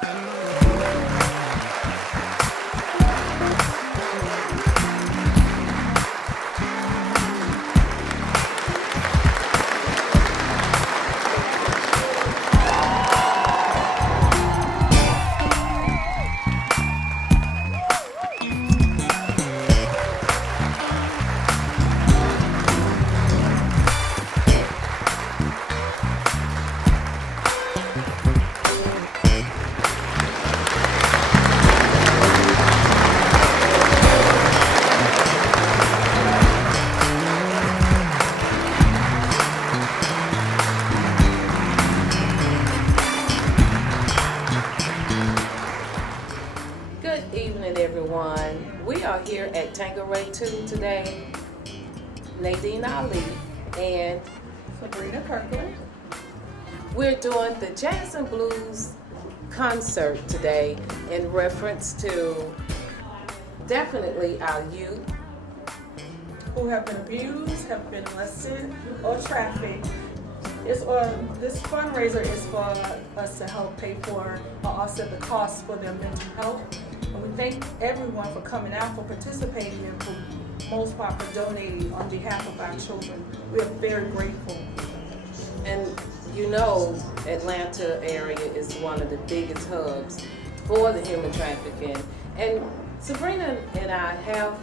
Good evening, everyone. We are here at Tanqueray 2 today. Nadine Ali and Sabrina Kirkland. we're doing the Jazz and Blues concert today in reference to definitely our youth. Who have been abused, have been molested, or trafficked. This fundraiser is for us to help pay for or offset the costs for their mental health. And we thank everyone for coming out, for participating, and for most part for donating on behalf of our children. We are very grateful. And you know, Atlanta area is one of the biggest hubs for the human trafficking. And Sabrina and I have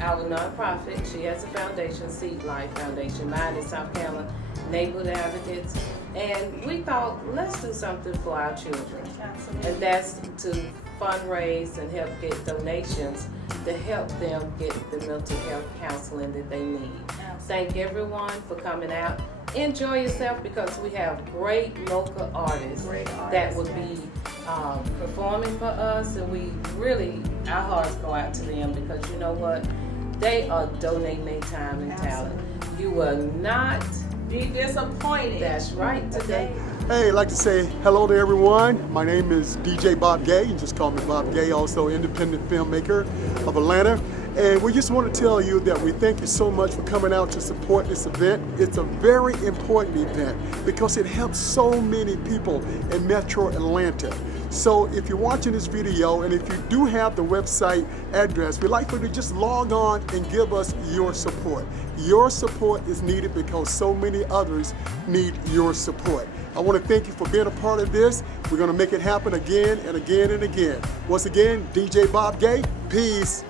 our nonprofit. She has a foundation, Seed Life Foundation. Mine is South Carolina Neighborhood Advocates. And we thought, let's do something for our children. Absolutely. And that's to fundraise and help get donations to help them get the mental health counseling that they need. Thank everyone for coming out. Enjoy yourself because we have great local artists, that will be performing for us, and we really, our hearts go out to them because you know what? They are donating their time and talent. You will not Be disappointed. That's right today. Hey, I'd like to say hello to everyone. My name is DJ Bob Gay. You just call me Bob Gay, also independent filmmaker of Atlanta. And we just want to tell you that we thank you so much for coming out to support this event. It's a very important event because it helps so many people in Metro Atlanta. So if you're watching this video and if you do have the website address, we'd like for you to just log on and give us your support. Your support is needed because so many others need your support. I want to thank you for being a part of this. We're going to make it happen again and again and again. Once again, DJ Bob Gay, peace.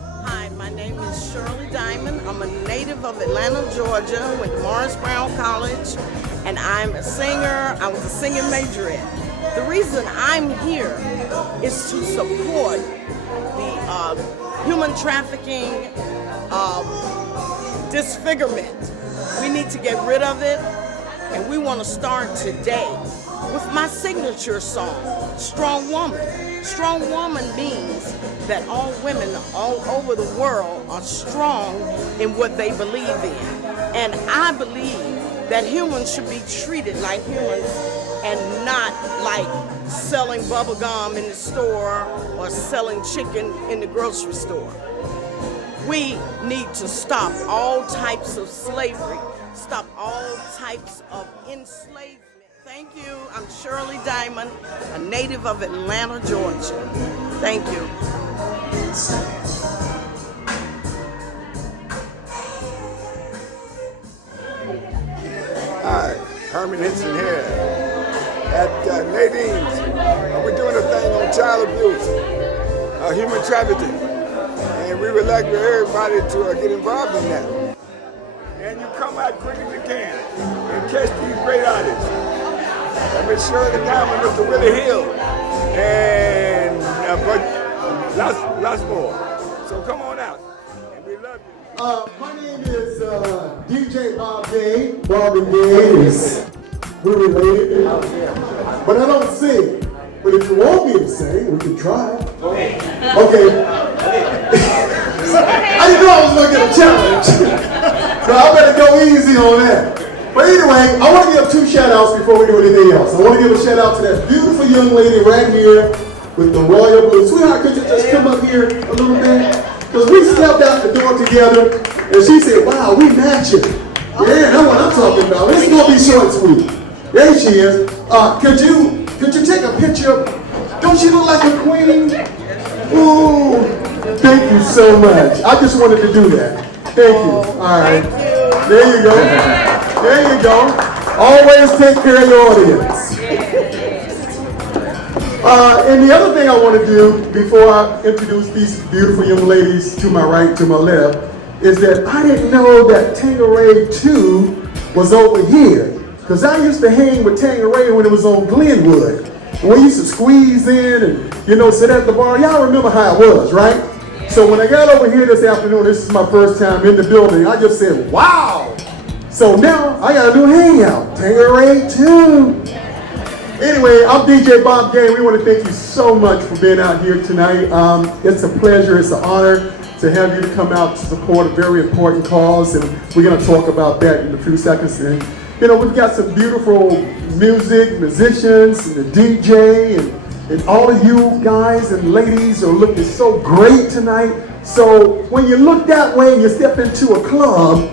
Hi, my name is Shirley Diamond. I'm a native of Atlanta, Georgia, went to Morris Brown College, and I'm a singer. I was a singing majorette. The reason I'm here is to support the human trafficking disfigurement. We need to get rid of it, and we want to start today with my signature song, Strong Woman. Strong Woman means that all women all over the world are strong in what they believe in. And I believe that humans should be treated like humans and not like selling bubble gum in the store or selling chicken in the grocery store. We need to stop all types of slavery, stop all types of enslavement. Thank you. I'm Shirley Diamond, a native of Atlanta, Georgia. Thank you. Hi, Herman Hinson here at Nadine's. We're doing a thing on child abuse, human trafficking, and we would like for everybody to get involved in that. And you come out quick as you can and catch these great artists. Miss Shirley Diamond, Mr. Willie Hill, and lots more. So come on out, and we love you. My name is DJ Bob Gay. Bob and Gay is, we're related, but I don't sing. But if you want me to sing, we can try. Okay. I didn't know I was going to get a challenge, so I better go easy on that. But anyway, I want to give 2 shout-outs before we do anything else. I want to give a shout-out to that beautiful young lady right here with the royal blue. Sweetheart, could you just come up here a little bit? Because we stepped out the door together, and she said, wow, we matching. Yeah, that's what I'm talking about. This is going to be short and sweet. There she is. Could you Could you take a picture? Don't she look like a queen? Ooh, thank you so much. I just wanted to do that. Thank you. All right. There you go. There you go. Always take care of your audience. And the other thing I want to do before I introduce these beautiful young ladies to my right, to my left, is that I didn't know that Tangeray 2 was over here. Because I used to hang with Tangeray when it was on Glenwood. And we used to squeeze in and, sit at the bar. Y'all remember how it was, right? So when I got over here this afternoon, this is my first time in the building, I just said, wow! So now I got a new hangout, Tangeray 2. Anyway, I'm DJ Bob Gay. We want to thank you so much for being out here tonight. It's a pleasure, it's an honor to have you to come out to support a very important cause, and we're going to talk about that in a few seconds. And, we've got some beautiful musicians, and the DJ, and all of you guys and ladies are looking so great tonight. So when you look that way and you step into a club,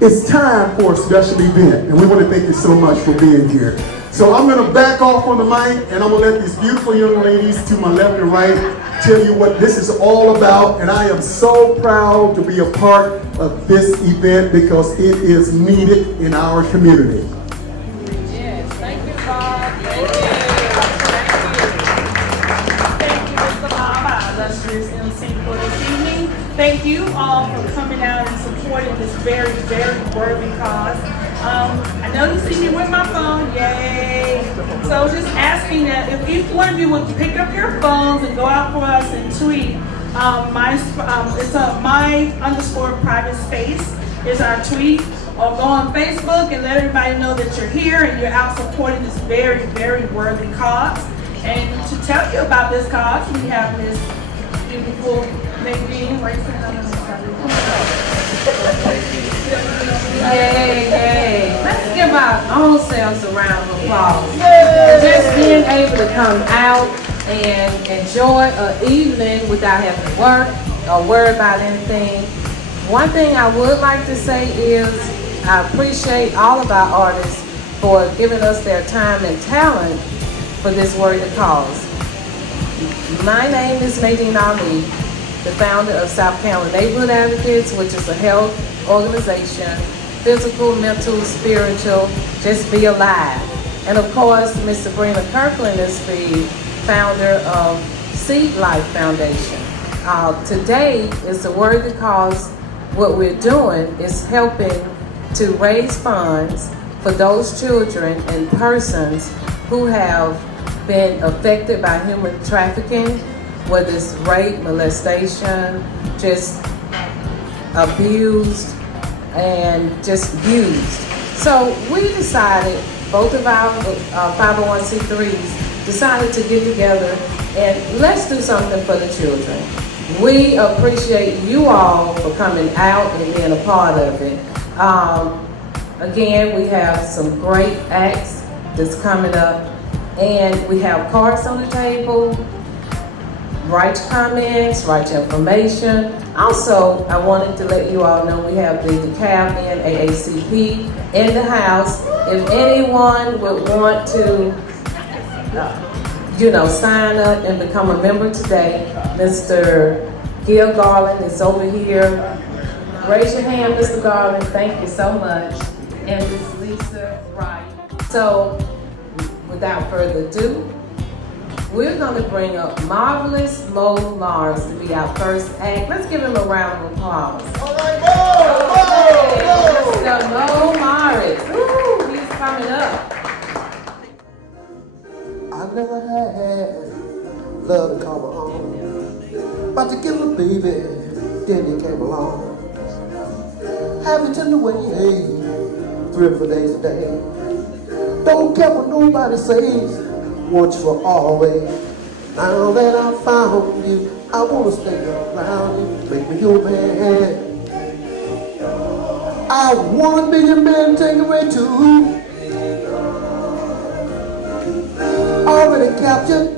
it's time for a special event, and we want to thank you so much for being here. So I'm going to back off on the mic, and I'm going to let these beautiful young ladies to my left and right tell you what this is all about. And I am so proud to be a part of this event because it is needed in our community. Yes, thank you, Bob. Thank you. Thank you, Mr. Bob, our illustrious MC for this evening. Thank you all for coming out and supporting this very, very worthy cause. I know you see me with my phone, yay! So just asking that if each one of you would pick up your phones and go out for us and tweet. It's my_private space is our tweet. Or go on Facebook and let everybody know that you're here and you're out supporting this very, very worthy cause. And to tell you about this cause, we have Miss beautiful Nadine Yay. Let's give our own selves a round of applause. Just being able to come out and enjoy an evening without having to work or worry about anything. One thing I would like to say is I appreciate all of our artists for giving us their time and talent for this worthy cause. My name is Nadine Ali, the founder of South Carolina Neighborhood Advocates, which is a health organization, physical, mental, spiritual, just be alive. And of course, Ms. Sabrina Kirkland is the founder of Seed Life Foundation. Today is a worthy cause. What we're doing is helping to raise funds for those children and persons who have been affected by human trafficking, whether it's rape, molestation, just abused, and just used. So we decided, both of our 501c3s decided to get together and let's do something for the children. We appreciate you all for coming out and being a part of it. Again, we have some great acts that's coming up, and we have cards on the table. Write your comments, write your information. Also, I wanted to let you all know we have the DeKalb NAACP in the house. If anyone would want to, sign up and become a member today, Mr. Gil Garland is over here. Raise your hand, Mr. Garland. Thank you so much. And Ms. Lisa Wright. So, without further ado, we're going to bring up Marvelous Mo Mars to be our first act. Let's give him a round of applause. All right, Mo! Mr. Mo Mars. Woo, he's coming up. I never had love to come home, but to get a baby, then you came along. Have it in the way, 3 or 4 days a day. Don't care what nobody says, want you for always. Now that I found you, I wanna stay around you, make me your man. I wanna be your man, Tangeray 2. Already captured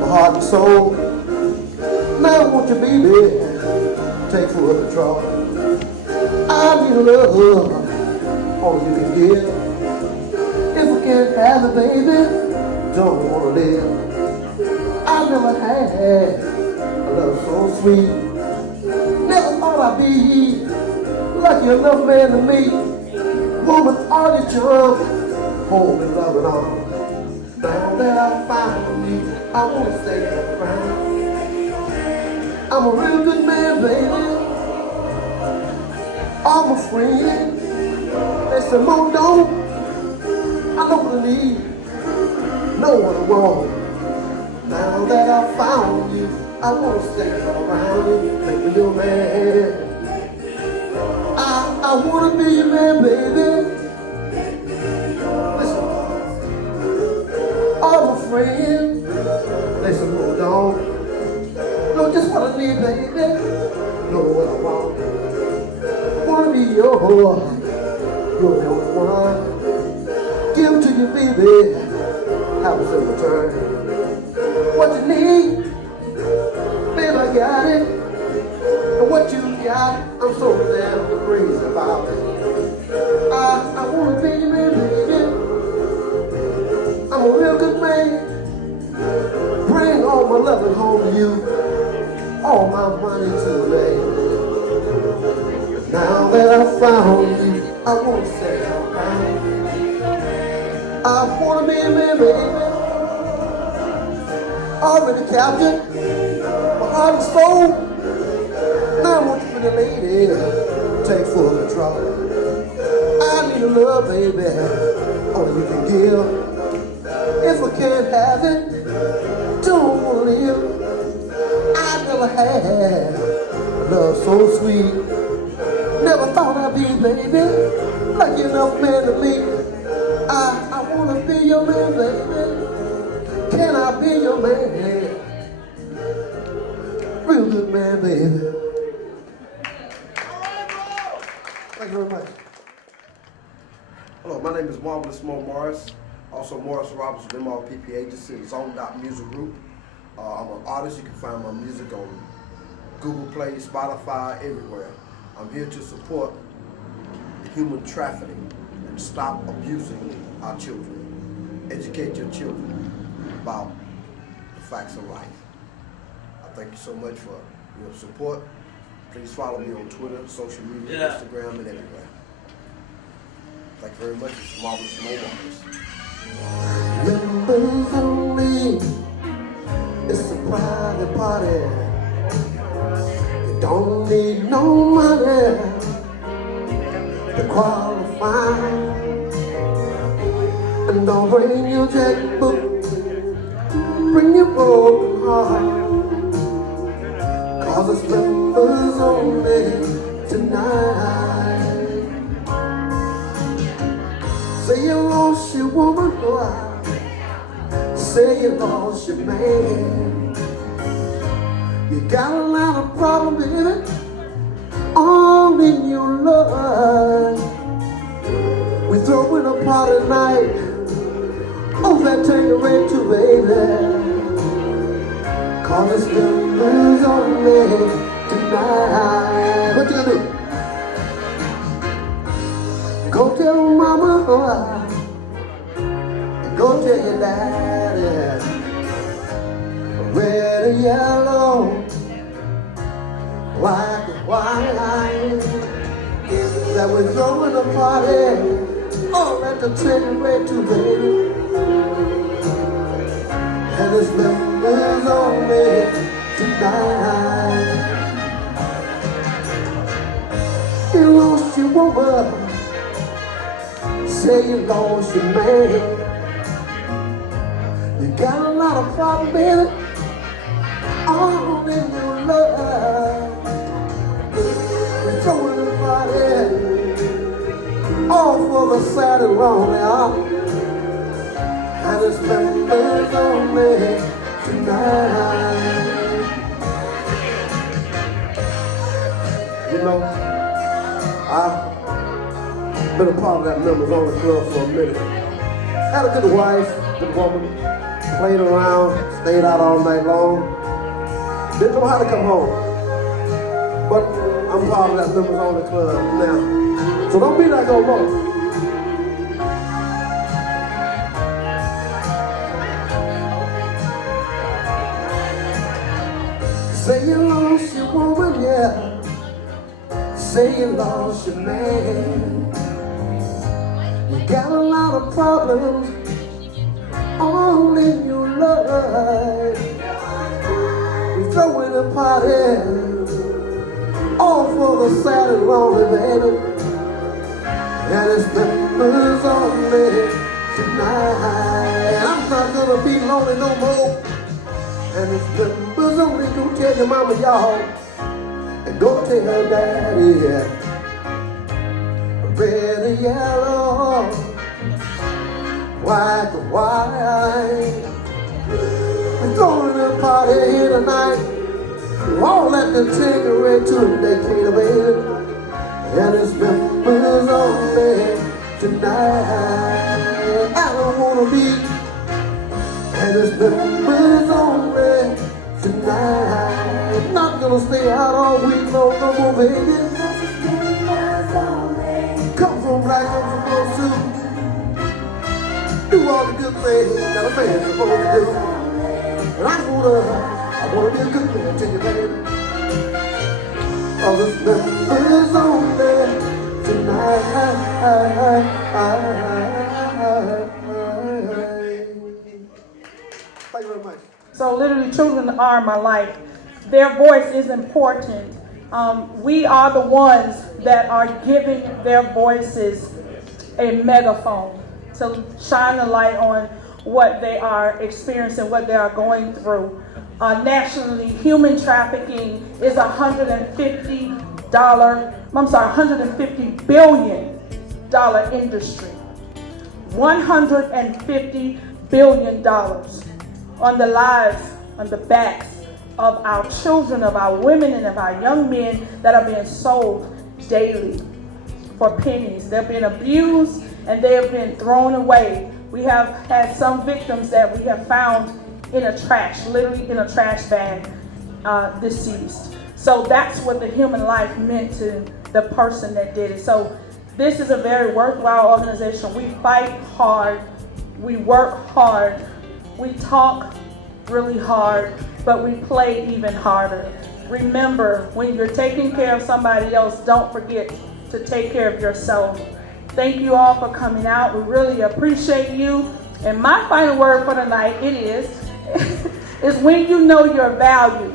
my heart and soul. Now I want you, baby, take full control. I need love, all you can give. If I can't have it, baby, don't wanna live. I never had a love so sweet. Never thought I'd be lucky enough man to meet. Woman, all your charm, hold me loving arms. Now that I found you, I wanna stay around. I'm a real good man, baby. All my friends, they say, Mo, don't. I know what I need, know what I want. Now that I found you, I wanna stay around you, make me your man. I wanna be your man, baby. Listen, all my friends, they say, Mo, don't. Know just what I need, baby. Know what I want. Wanna be your one. Give to you, baby. Have us in return. What you need, baby, I got it. And what you got, I'm so damn crazy about it. I wanna be your man, baby. I'm a real good man. Bring all my loving home to you. All my money to me. Now that I found you, I wanna stay around. I wanna be a man, baby. Already captured my heart and soul. Now I want you for the lady, take full control. I need a love, baby, only you can give. If I can't have it, don't wanna live. I never had love so sweet. Never thought I'd be, baby, lucky enough man to meet. I wanna be your man, baby. Can I be your man? Real good man, baby. Thank you very much. Hello, my name is Marvelous Mo Morris. Also Morris Roberts with MRPP Agency, Zone.Music Group. I'm an artist. You can find my music on Google Play, Spotify, everywhere. I'm here to support human trafficking and stop abusing our children. Educate your children about the facts of life. I thank you so much for your support. Please follow me on Twitter, social media, Instagram, and everywhere. Thank you very much. It's Marvelous Mo Morris. Members only. It's a private party. You don't need no money to qualify. And don't bring your checkbook, bring your broken heart. Cause it's members only tonight. Say you lost your woman, boy. Say you lost your man. You got a lot of problems, baby, all in your life. We throwing a party tonight. Oh, that take away too, baby. Cause it's members only tonight. What you gonna do? Go tell mama. Go tell your daddy, red and yellow, black and white, that we're throwing a party, all at the train way to baby. And it's members only tonight. You lost your woman, say you lost your man. You got a lot of problems, baby, all in your love. We're throwing a party, all for the sad and lonely, and it's members only tonight. You know, I've been a part of that members only club for a minute. Had a good wife, good woman. Played around, stayed out all night long. Didn't know how to come home. But I'm part of that members only club now. So don't be like no more. Say you lost your woman, yeah. Say you lost your man. You got a lot of problems all in your life. We throwing a party all for the sad and lonely, baby. And it's members only tonight. I'm not gonna be lonely no more. And it's members only. Go tell your mama, y'all, and go tell daddy, yeah. Red and yellow, white and white. We're throwing a party here tonight. All at the Tanqueray to Decatur, baby. And it's members only tonight. I don't wanna be. And it's members only tonight. Not gonna stay out all week long no more, baby. Come from black, come from blue suit. Do all the good things that a man's supposed to do. And I wanna be a good man to you, baby. All this members only tonight. Thank you very much. So literally, children are my life. Their voice is important. We are the ones that are giving their voices a megaphone to shine a light on what they are experiencing, what they are going through. Nationally, human trafficking is $150 billion industry. $150 billion on the lives, on the backs of our children, of our women, and of our young men that are being sold daily for pennies. They're being abused and they have been thrown away. We have had some victims that we have found in a trash, literally in a trash bag, deceased. So that's what the human life meant to the person that did it. So this is a very worthwhile organization. We fight hard, we work hard, we talk really hard, but we play even harder. Remember, when you're taking care of somebody else, don't forget to take care of yourself. Thank you all for coming out. We really appreciate you. And my final word for tonight, it is when you know your value,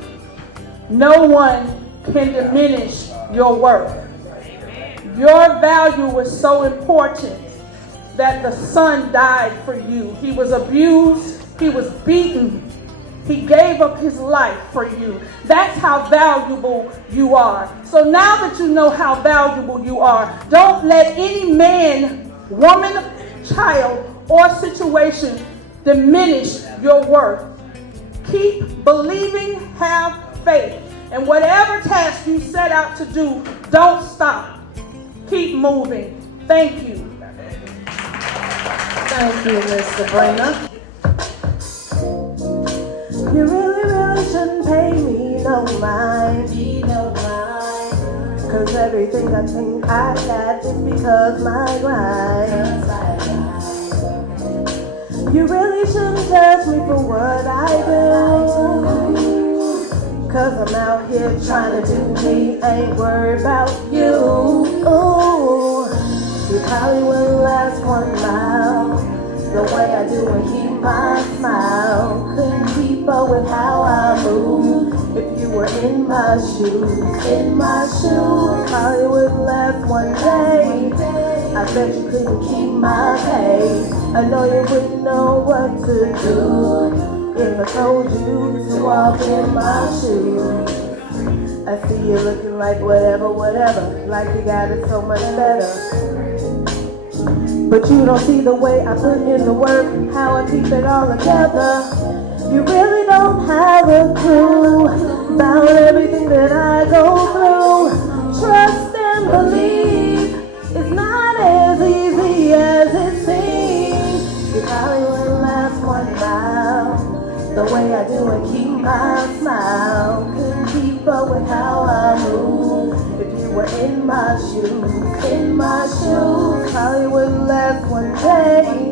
no one can diminish your worth. Your value was so important that the son died for you. He was abused, he was beaten, he gave up his life for you. That's how valuable you are. So now that you know how valuable you are, don't let any man, woman, child, or situation diminish your worth. Keep believing, have faith, and whatever task you set out to do, don't stop. Keep moving. Thank you. Thank you, Miss Sabrina. You really shouldn't pay me no mind. Cause everything I think I got is because my grind. You really shouldn't judge me for what I do. Cause I'm out here trying to do me, ain't worried about you. Ooh, you probably wouldn't last 1 mile. The way I do and keep my smile. Couldn't keep up with how I move. If you were in my shoes, probably wouldn't last 1 day. I bet you couldn't keep my pace. I know you wouldn't know what to do if I told you to walk in my shoes. I see you looking like whatever, like you got it so much better. But you don't see the way I put in the work, how I keep it all together. You really don't have a clue about everything that I go through. Trust and believe, it's not as easy as it seems. You probably wouldn't last 1 mile. The way I do and keep my smile. Couldn't keep up with how I move. If you were in my shoes, probably wouldn't last 1 day.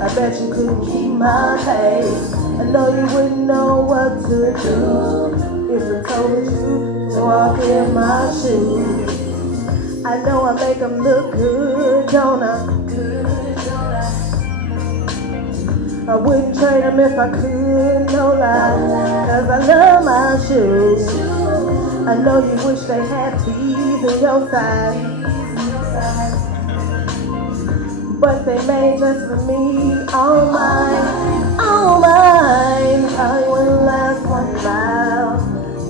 I bet you couldn't keep my pace. I know you wouldn't know what to do if I told you to walk in my shoes? I know I make them look good, don't I? I wouldn't trade them if I could, no lie, 'cause I love my shoes. I know you wish they had these in your size, but they made just for me, all mine, all mine. I wouldn't last 1 mile,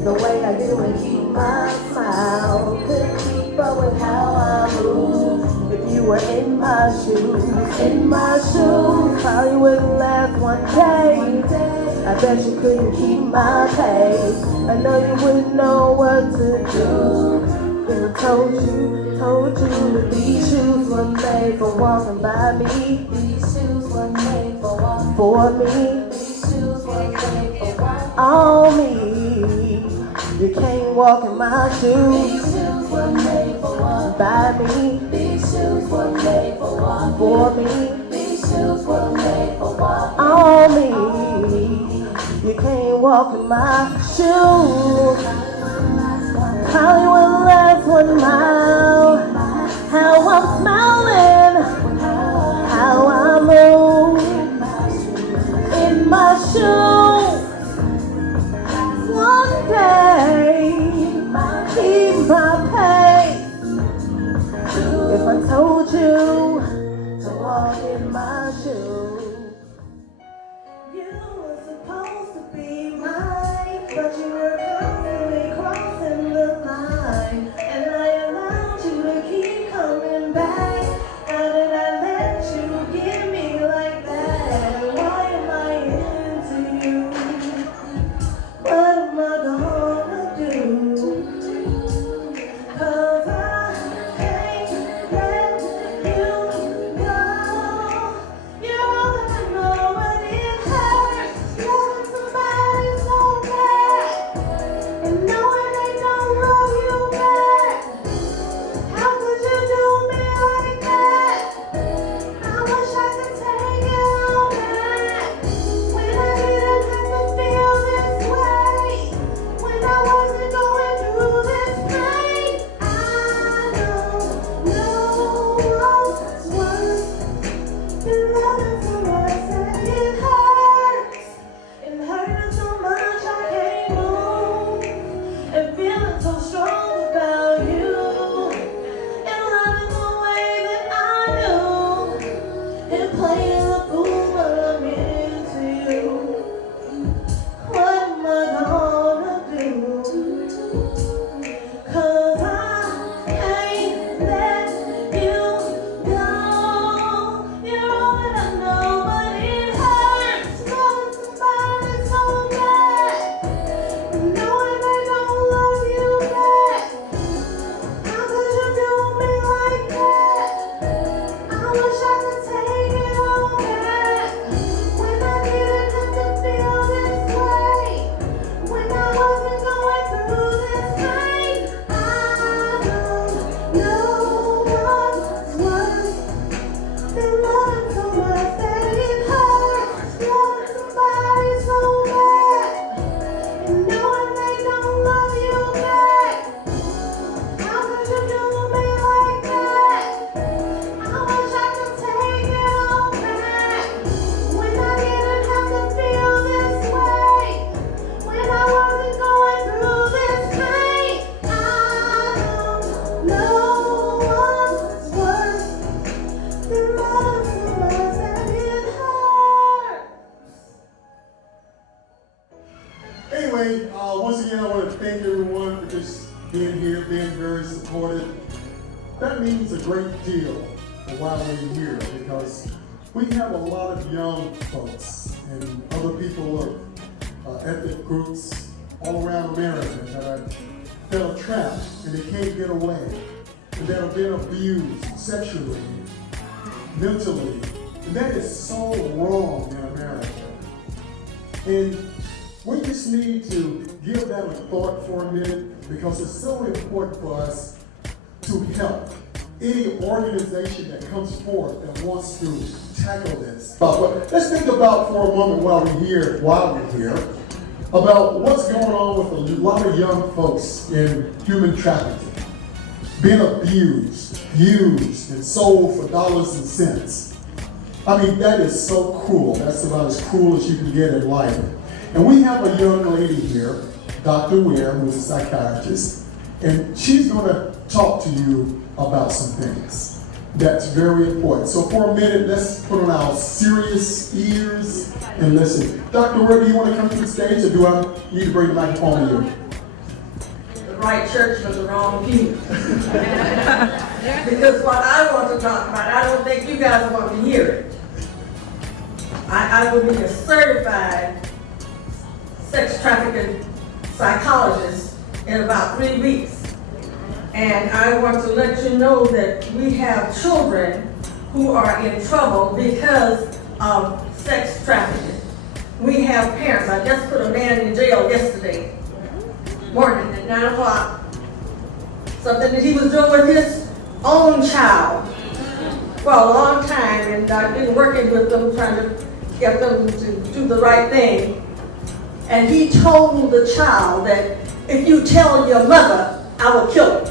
the way I do and keep my smile. Couldn't keep up with how I move. If you were in my shoes, probably wouldn't last 1 day. I bet you couldn't keep my pace. I know you wouldn't know what to do. If I told you that these shoes were made for walking by me. These shoes were made for walking for me. These shoes were made for walking on me. You can't walk in my shoes. These shoes were made for walking by me. These shoes were made for walking for me. These shoes were made for walking on me. You can't walk in my shoes. Probably will last 1 mile. How I'm smiling, how I move in my shoes. One day, keep my pace. If I told you to walk in my shoes. You were supposed to be mine, but you were constantly crossing the line, and I allowed you to keep coming back. How did I let you get me like that? Why am I into you? What am I gonna do? 'Cause I can't let you go. You're all that I know, but it hurts loving somebody so bad and knowing they don't love you back. How could you do me like that? I wish I could take it all back. When I didn't have to feel this way, when I wasn't going through this pain, I don't know what's worse than loving someone that it hurts. It hurts so much I can't move, and feeling so strong about you, and loving the way that I do, and playing the fool when I'm into you. What am I gonna do? 'Cause I can't let you go. You're all that I know, but it hurts loving somebody so bad, knowing they don't love you back. How could you do me like that? I wish I could take it all back. When I didn't have to feel this way, when I wasn't going through this pain, I don't know what's worse than loving someone that it hurts. Loving somebody so bad and knowing they don't love you back. How could you do me like that? I wish I could take it all back. When I didn't have to feel this way, when I wasn't going through this pain, I don't know what's worse than loving someone that it hurts. Anyway, once again, I want to thank everyone for just being here, being very supportive. That means a great deal while we're here, because we have a lot of young folks and other people of ethnic groups all around America that are trapped and they can't get away, and that have been abused sexually, mentally, and that is so wrong in America. And we just need to give that a thought for a minute, because it's so important for us to help any organization that comes forth that wants to tackle this. But let's think about for a moment while we're here, about what's going on with a lot of young folks in human trafficking, being abused, used, and sold for dollars and cents. I mean, that is so cruel. That's about as cruel as you can get in life. And we have a young lady here, Dr. Ware, who's a psychiatrist, and she's going to talk to you about some things that's very important. So for a minute, let's put on our serious ears and listen. Dr. Ware, do you want to come to the stage, or do I need to bring the microphone to you? The right church for the wrong pew. Because what I want to talk about, I don't think you guys want to hear it. I will be a certified sex trafficking psychologist in about 3 weeks. And I want to let you know that we have children who are in trouble because of sex trafficking. We have parents. I just put a man in jail yesterday morning at 9 o'clock. Something that he was doing with his own child for a long time, and I've been working with them, trying to get them to do the right thing. And he told the child that if you tell your mother, I will kill her.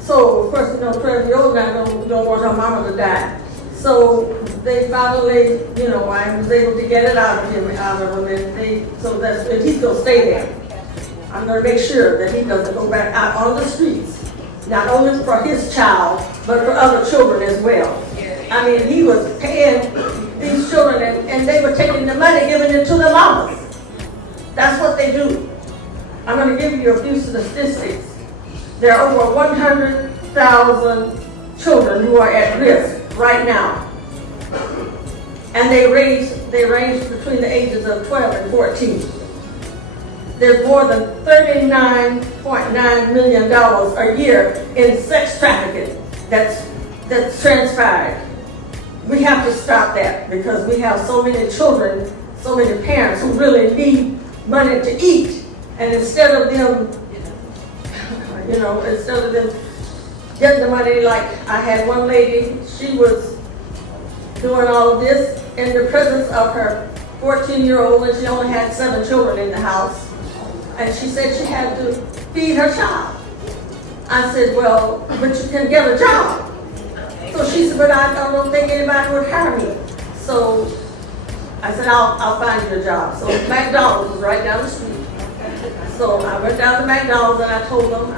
So, of course, 12-year-old guy don't want her mama to die. So they finally, I was able to get it out of him, and he's gonna stay there. I'm gonna make sure that he doesn't go back out on the streets, not only for his child, but for other children as well. I mean, he was paying these children, and they were taking the money, giving it to the mamas. That's what they do. I'm going to give you a few statistics. There are over 100,000 children who are at risk right now. And they range between the ages of 12 and 14. There's more than $39.9 million a year in sex trafficking that's transpired. We have to stop that because we have so many children, so many parents who really need money to eat. And instead of them getting the money, like I had one lady, she was doing all of this in the presence of her 14-year-old, and she only had 7 children in the house. And she said she had to feed her child. I said, well, but you can get a job. So she said, but I don't think anybody would hire me. So I said, I'll find you a job. So McDonald's was right down the street. So I went down to McDonald's and I told them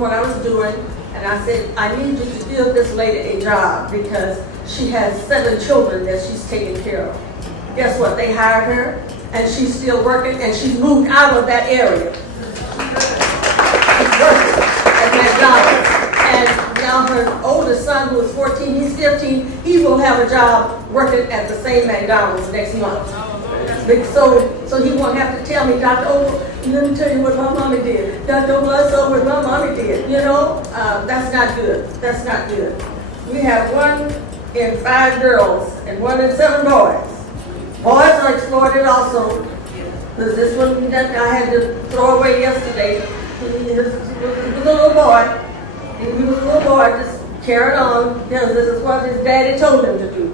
what I was doing. And I said, I need you to give this lady a job because she has 7 children that she's taking care of. Guess what? They hired her and she's still working, and she's moved out of that area. She's working at McDonald's. And now her oldest son, who is 14, he's 15, he will have a job working at the same McDonald's next month. So he won't have to tell me, Dr. O, let me tell you what my mommy did. Dr. O, I saw what my mommy did. That's not good. That's not good. We have 1 in 5 girls and 1 in 7 boys. Boys are exploited also. There's this one that I had to throw away yesterday. He was a little boy. He was a little boy, just carried on, because this is what his daddy told him to do.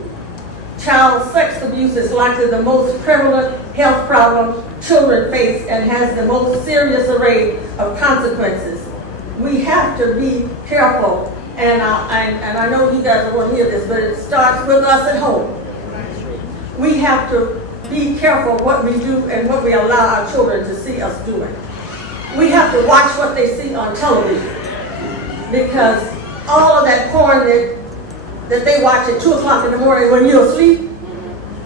Child sex abuse is likely the most prevalent health problem children face and has the most serious array of consequences. We have to be careful, and I know you guys won't hear this, but it starts with us at home. We have to be careful what we do and what we allow our children to see us doing. We have to watch what they see on television, because all of that porn that they watch at 2 o'clock in the morning when you're asleep,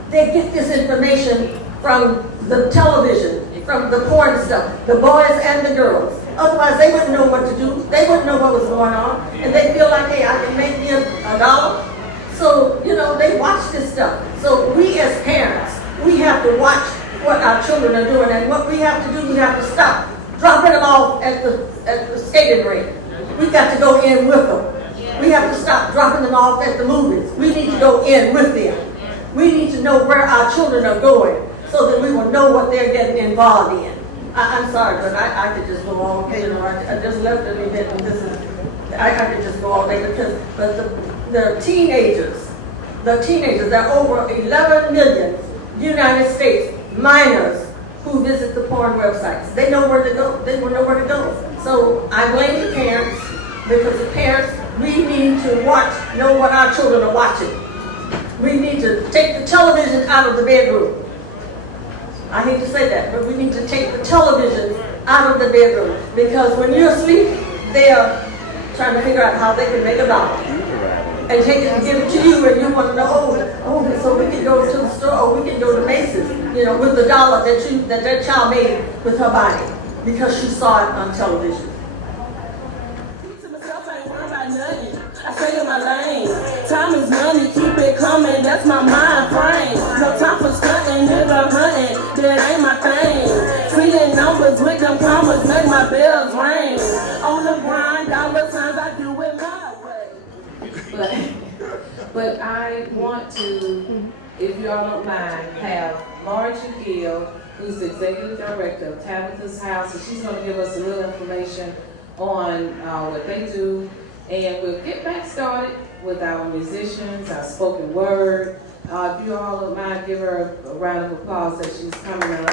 they get this information from the television, from the porn stuff, the boys and the girls. Otherwise, they wouldn't know what to do. They wouldn't know what was going on. And they feel like, hey, I can make me a dollar. So, they watch this stuff. So we as parents, we have to watch what our children are doing. And what we have to do, we have to stop dropping them off at the skating rink. We've got to go in with them. We have to stop dropping them off at the movies. We need to go in with them. We need to know where our children are going so that we will know what they're getting involved in. I'm sorry, but I could just go all day. I just left an event, and I could just go all day but the teenagers, there are over 11 million United States minors who visit the porn websites. They know where to go. They will know where to go. So I blame the parents, because the parents, we need to know what our children are watching. We need to take the television out of the bedroom. I hate to say that, but we need to take the television out of the bedroom, because when you're asleep, they are trying to figure out how they can make a dollar and take it and give it to you, and you want to know, oh, so we can go to the store, or we can go to Macy's, with the dollar that child made with her body because she saw it on television. I stay in my lane. Time is money, keep it coming, that's my mind frame. No time for stunting, nigga hunting, that ain't my thing. Feeding numbers with them commas, make my bells ring. On the grind, dollar signs, I do it my way. But I want to, if y'all don't mind, have Margie Gill, who's the executive director of Tabitha's House, and she's going to give us a little information on what they do. And we'll get back started with our musicians, our spoken word. If you all don't mind, give her a round of applause that she's coming up.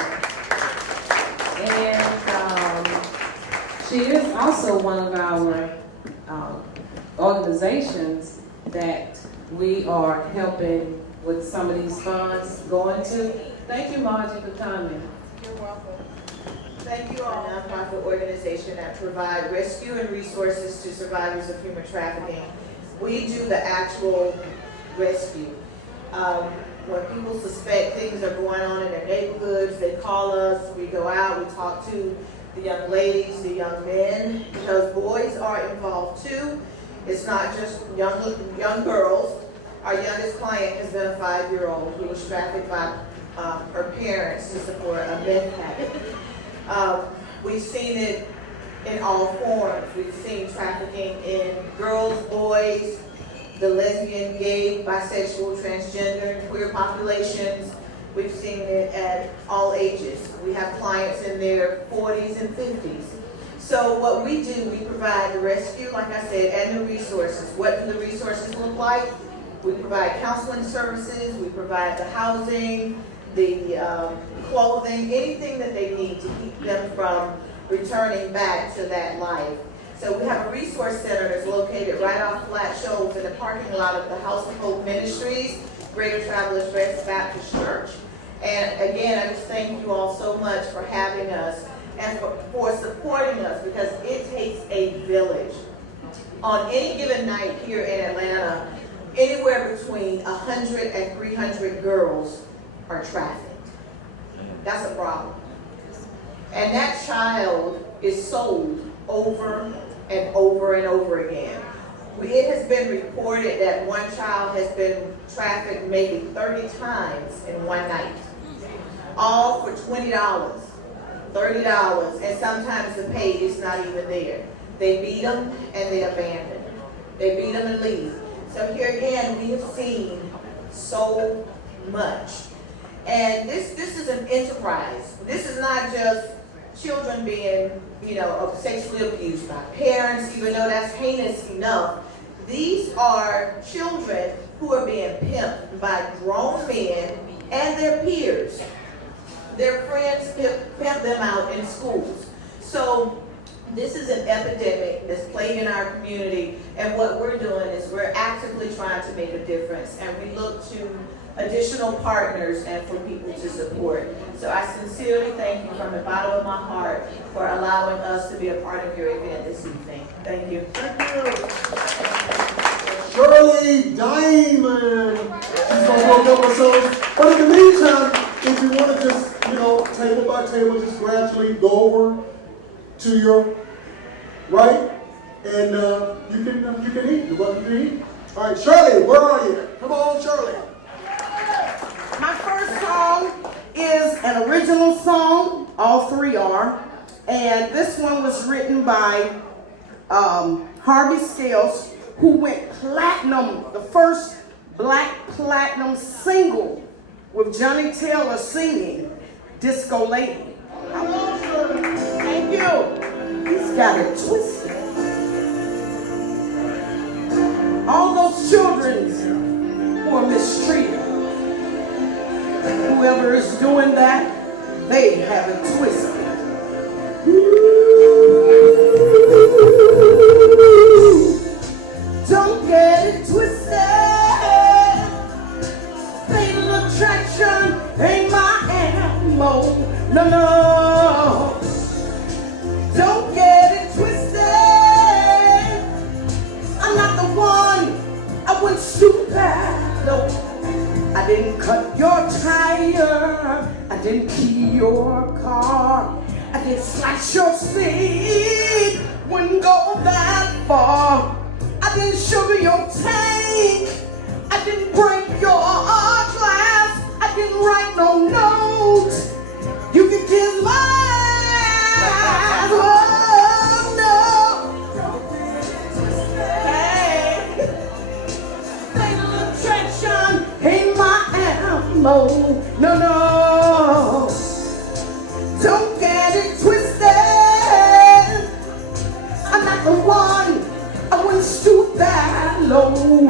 And she is also one of our organizations that we are helping with some of these funds going to. Thank you, Margie, for coming. You're welcome. Thank you all. A nonprofit organization that provide rescue and resources to survivors of human trafficking. We do the actual rescue. When people suspect things are going on in their neighborhoods, they call us, we go out, we talk to the young ladies, the young men, because boys are involved too. It's not just young girls. Our youngest client has been a 5-year-old who was trafficked by her parents to support a meth habit. We've seen it in all forms. We've seen trafficking in girls, boys, the lesbian, gay, bisexual, transgender, and queer populations. We've seen it at all ages. We have clients in their 40s and 50s. So what we do, we provide the rescue, like I said, and the resources. What do the resources look like? We provide counseling services, we provide the housing, the clothing, anything that they need to keep them from returning back to that life. So we have a resource center that's located right off Flat Shoals in the parking lot of the House of Hope Ministries, Greater Travelers Rest Baptist Church. And again, I just thank you all so much for having us and for supporting us, because it takes a village. On any given night here in Atlanta, anywhere between 100 and 300 girls are trafficked. That's a problem. And that child is sold over and over and over again. It has been reported that one child has been trafficked maybe 30 times in one night. All for $20, $30, and sometimes the pay is not even there. They beat them and they abandon. They beat them and leave. So here again, we have seen so much. And this is an enterprise. This is not just children being, sexually abused by parents, even though that's heinous enough. These are children who are being pimped by grown men and their peers. Their friends pimp them out in schools. So this is an epidemic that's plaguing our community, and what we're doing is we're actively trying to make a difference, and we look to additional partners and for people to support. So I sincerely thank you from the bottom of my heart for allowing us to be a part of your event this evening. Thank you. Thank you. Shirley Diamond. She's going to work up herself. But in the meantime, if you want to just, table by table, just gradually go over to your right, and you can eat. You're welcome to eat. All right, Shirley, where are you? Come on, Shirley. My first song is an original song, all three are, and this one was written by Harvey Scales, who went platinum, the first black platinum single with Johnny Taylor singing Disco Lady. Thank you. He's got it twisted. All those children who are mistreated, whoever is doing that, they have it twisted. Don't get it twisted. Fatal attraction ain't my ammo. No, no. Don't get it twisted. I'm not the one. I went super low. I didn't cut your tire. I didn't key your car. I didn't slash your seat. Wouldn't go that far. I didn't sugar your tank. I didn't break your glass. I didn't write no notes. You can kiss my ass. Oh no. Hey. Fatal attraction ain't my ammo. No, no. Don't get it twisted. I'm not the one. I wouldn't stoop that low.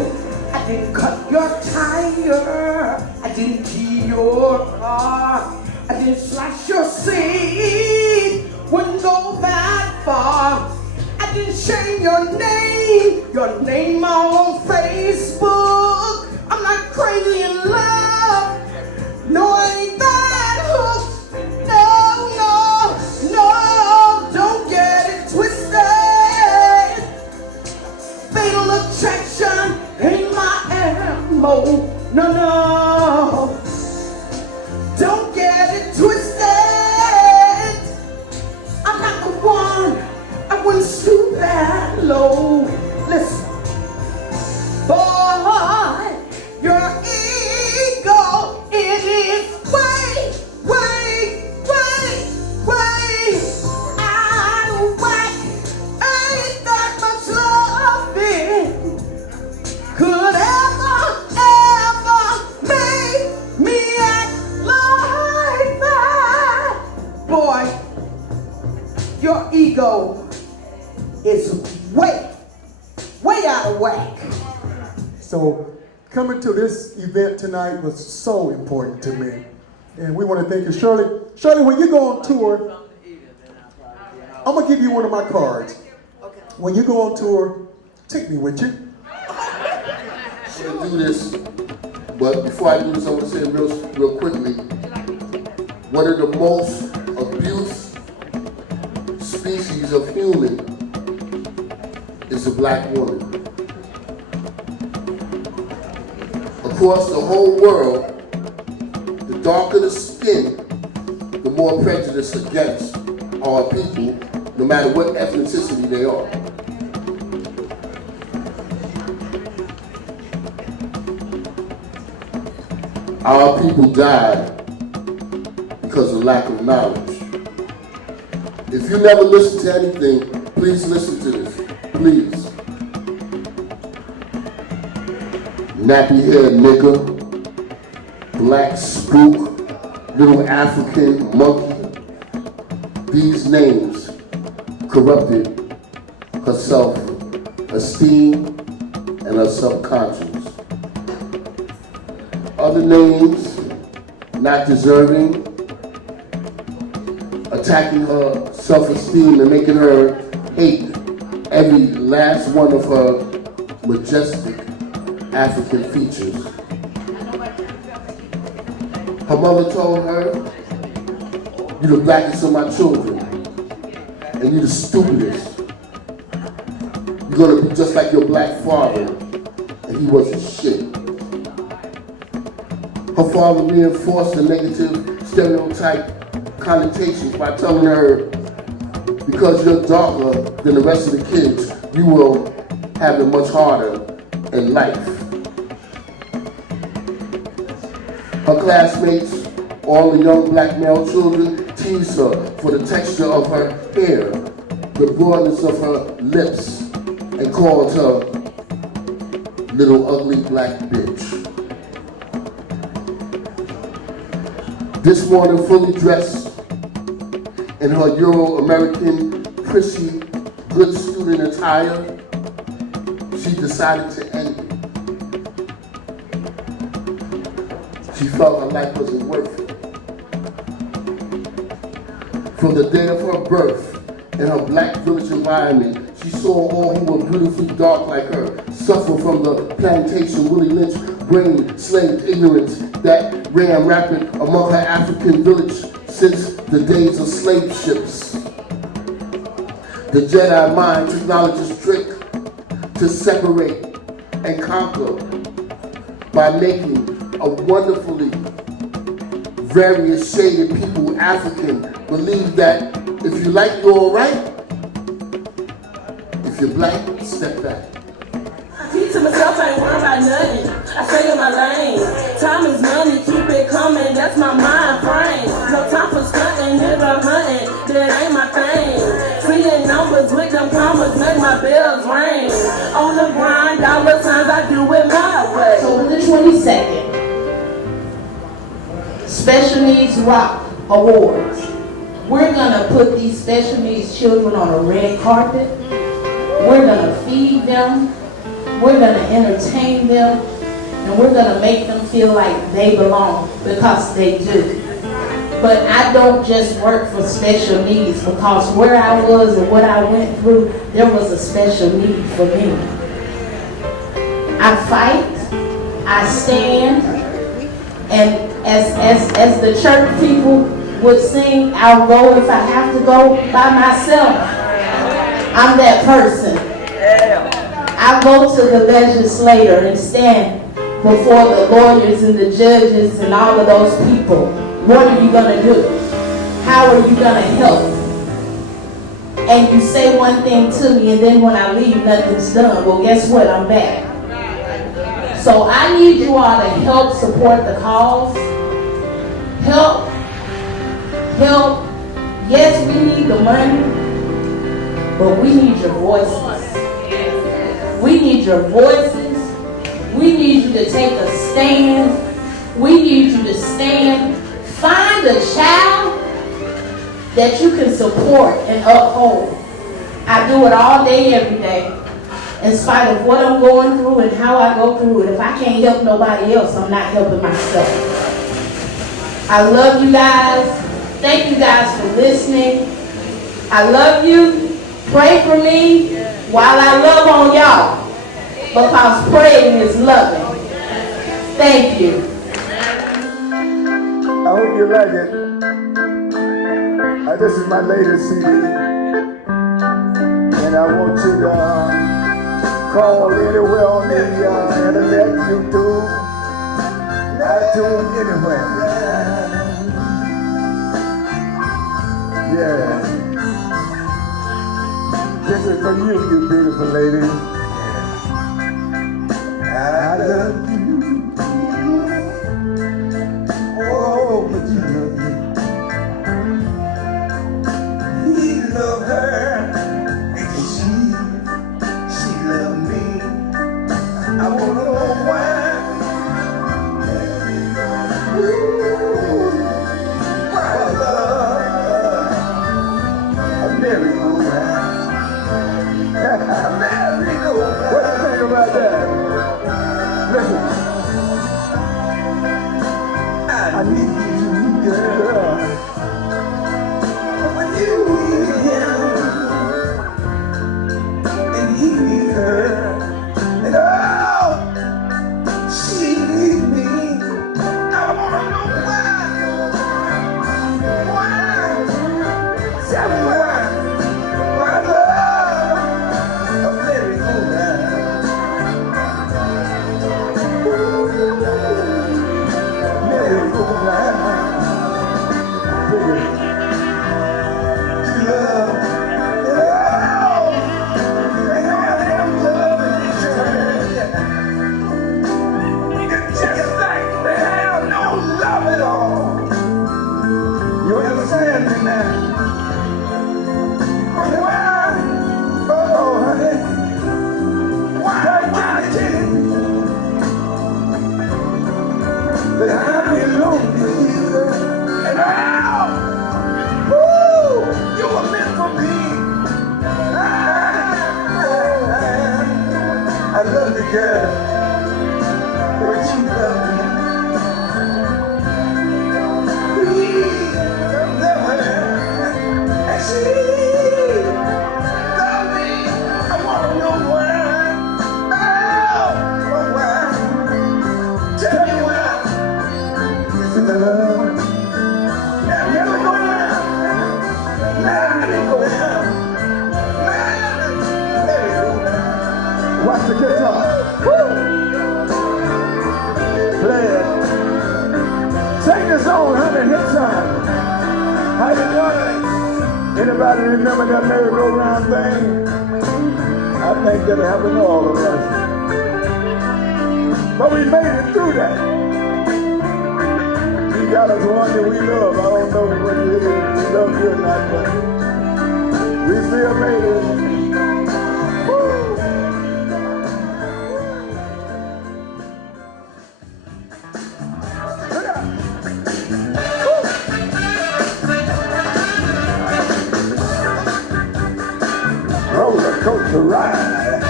I didn't cut your tire. I didn't key your car. I didn't slash your seat. Wouldn't go that far. I didn't shame your name all on Facebook. I'm not crazy in love. No, I ain't that hooked. No, no, no. Don't get it twisted. Fatal attraction ain't my ammo. No, no. Don't get it twisted. I'm not the one. I wouldn't stoop that low. Listen. Boy, your ego, it is way out of whack. Ain't that much loving could ever make me act like that. Boy, your ego is way out of whack. So coming to this event tonight was so important to me. And we want to thank you. Shirley, when you go on tour, I'm going to give you one of my cards. When you go on tour, take me with you. I'm going to do this, but before I do this, I want to say real quickly, one of the most abused species of human is a black woman. Across the whole world, the darker the skin, the more prejudice against our people, no matter what ethnicity they are. Our people died because of lack of knowledge. If you never listen to anything, please listen to this, please. Nappy head nigga, black spook, little African monkey. These names corrupted her self-esteem and her subconscious. Other names, not deserving, attacking her self-esteem and making her hate every last one of her majestic African features. Her mother told her, "You the blackest of my children, and you the stupidest. You're gonna be just like your black father," and he wasn't shit. Her father reinforced the negative stereotype connotations by telling her, because you're darker than the rest of the kids, you will have it much harder in life. Her classmates, all the young black male children, teased her for the texture of her hair, the broadness of her lips, and called her little ugly black bitch. This morning, fully dressed in her Euro-American, prissy, good student attire, she decided to end it. She felt her life wasn't worth it. From the day of her birth, in her black village environment, she saw all who were beautifully dark like her suffer from the plantation Willie Lynch brain slaved ignorance that ran rampant among her African village since the days of slave ships. The Jedi mind technologist's trick to separate and conquer by making a wonderfully various shaded people African believe that if you like, you're all right. If you're black, step back. Keep to myself, I ain't worried about nothing. I stay in my lane. Time is money, keep it coming, that's my mind frame. No time for stunting, nigga hunting, that ain't my thing. Feeding numbers with them commas, make my bills ring. On the grind, dollar signs, I do it my way. So on the 22nd, Special Needs Rock Awards. We're gonna put these special needs children on a red carpet. We're gonna feed them. We're gonna entertain them. And we're gonna make them feel like they belong, because they do. But I don't just work for special needs, because where I was and what I went through, there was a special need for me. I fight, I stand, and as the church people would sing, I'll go if I have to go by myself. I'm that person. I go to the legislator and stand before the lawyers and the judges and all of those people. What are you gonna do? How are you gonna help? And you say one thing to me, and then when I leave, nothing's done. Well, guess what? I'm back. So I need you all to help support the cause. Help. Yes, we need the money, but we need your voices. We need your voices. We need you to take a stand. We need you to stand. Find a child that you can support and uphold. I do it all day, every day. In spite of what I'm going through and how I go through it. If I can't help nobody else, I'm not helping myself. I love you guys. Thank you guys for listening. I love you. Pray for me while I love on y'all, because praying is loving. Thank you. I hope you like it. This is my latest CD. And I want you to call anywhere on the internet, YouTube, iTunes, anywhere. Yeah. This is for you, you beautiful ladies. I love you. Oh, but you love me. He loved her, and she loved me. I wanna know why. Ooh, why love? A merry-go-round. What do you think about that? Listen. I need you, girl. When you need him, and he needs her, and oh, she needs me. I wanna know why. Why? Tell me why. Why love? A merry-go-round. You understand me now? Why? Oh, honey. Why did it? That I belong to you. And now, woo, you were meant for me. I love you, girl. But you love me. Please, love her. Everybody remember that merry-go-round thing? I think that'll happen to all of us. But we made it through that. He got us one that we love. I don't know what it is, we love you or not, but we still made it. Woo! Look out! Roller coaster ride.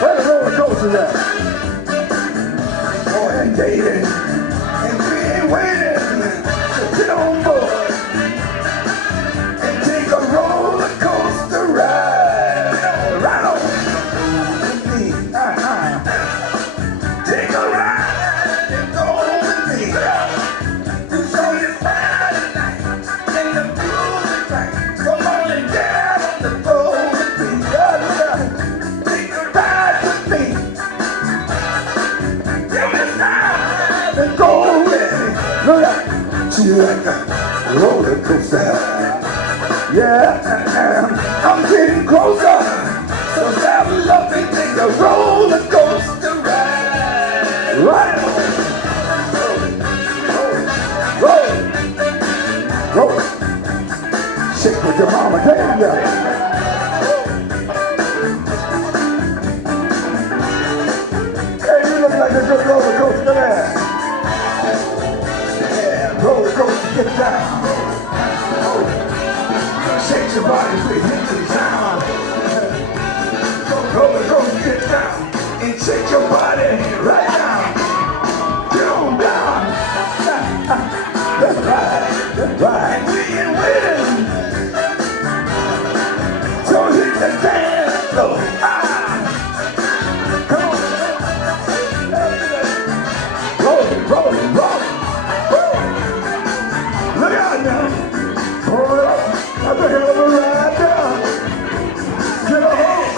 Where the roller coaster at? Oh, and dating. And we ain't waiting to get on board and take a roller coaster ride. Right on with me. Take a ride and go with me. You show your fire tonight and the music right. Come on and get on the road with me. Take a ride with me. Give me time and go with me. Look out. She like a roller coaster. Yeah, I'm getting closer. So saddle up and take a roller coaster ride. Right on. Roll. Roll. Shake with your mama, damn ya. Hey, you look like a good roller coaster there. Yeah, roller coaster, get down. Shake your body, please, into the sound. Roller coaster, get down and shake your body right down. Get on down. That's right, that's right. We ain't waiting. So hit the dance floor. Come on. Roll it, roll it, roll it. Woo. Look out now. Hold it up. That's a hell of a ride down. Get a hold.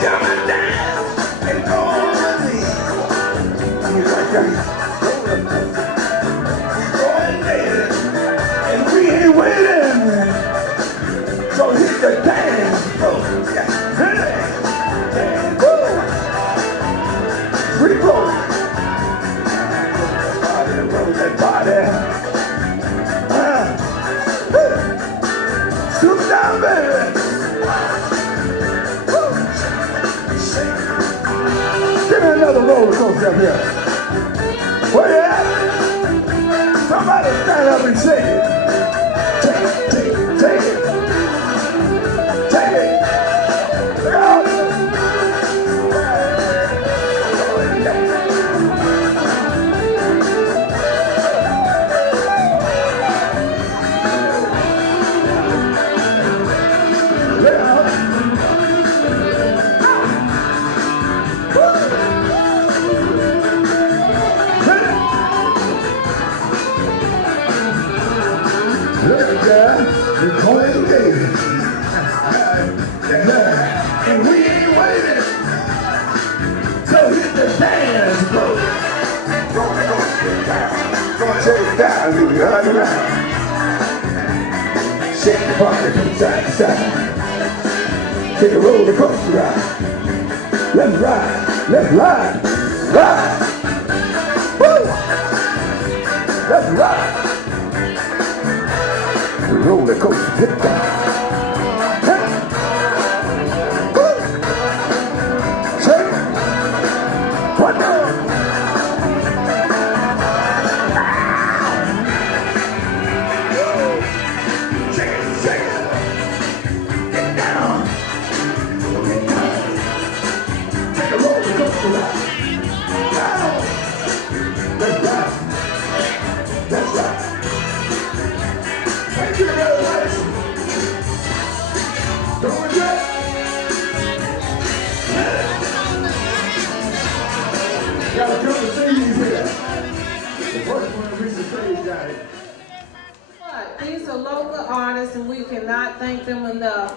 Come and dance and go with me. You like that? And we ain't waiting. So hit the dance floor. Woo. Free flow. Roll that body. Swoop down, baby. Woo. Give me another roller coaster up here. Where you at? Somebody stand up and shake it. Take it, take it, take it. Take it. Look out. We're going to get it. Yeah. And we ain't waiting. So hit the dance floor. Go on, take it down, Louie. Run around. Shake the body from side to side. Take a roller coaster ride. Let's ride. Let's ride. Ride. Woo! Let's ride. The roller coaster, get down. Hey. Woo. Shake it. One more. Shake it, shake it. Get down. Get down. Take a roller coaster ride. Down. Let's ride. That's right. Thank you very much. Don't forget. Got a couple of things here. The first one is the stage guy. These are local artists, and we cannot thank them enough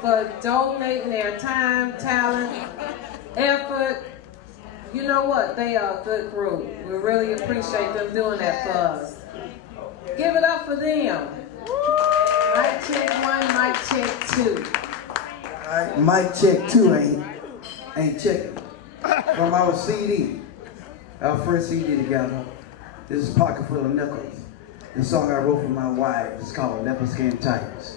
for donating their time, talent, effort. You know what? They are a good group. We really appreciate them doing that for us. Give it up for them. Mic check 1, mic check 2. Alright, mic check 2 ain't checking. From our CD, our first CD together. This is Pocket Full of Nickels. The song I wrote for my wife is called Leopard Skin Tights.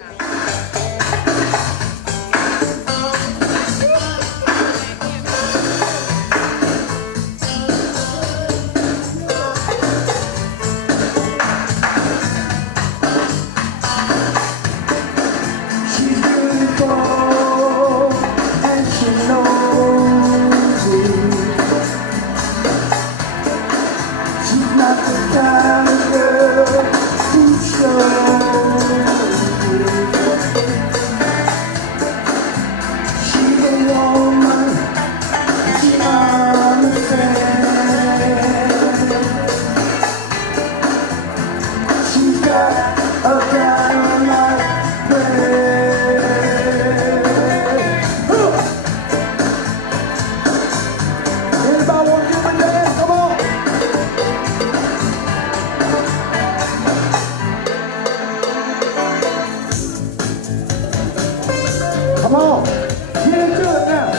Come on, get into it now.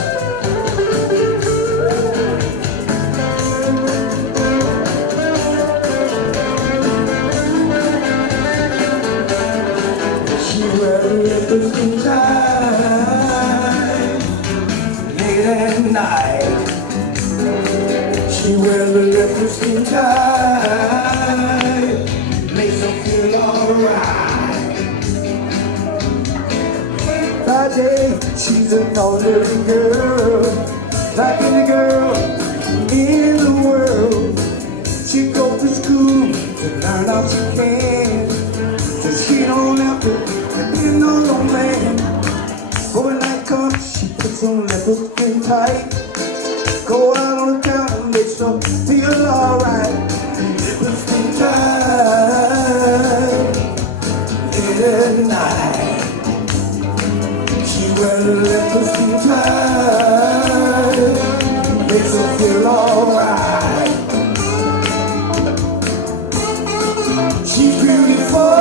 She wear the leopard skin tight late at night. She wear the leopard skin tight, makes her feel alright. She's an ordinary girl, like any girl in the world. She goes to school to learn all she can, so she don't have to depend on no man. But when night comes, she puts on leopard skin tight, go out on the town and makes her feel alright. Leopard skin tight, late at night. Well, the leopard skin tight makes her feel alright. She's beautiful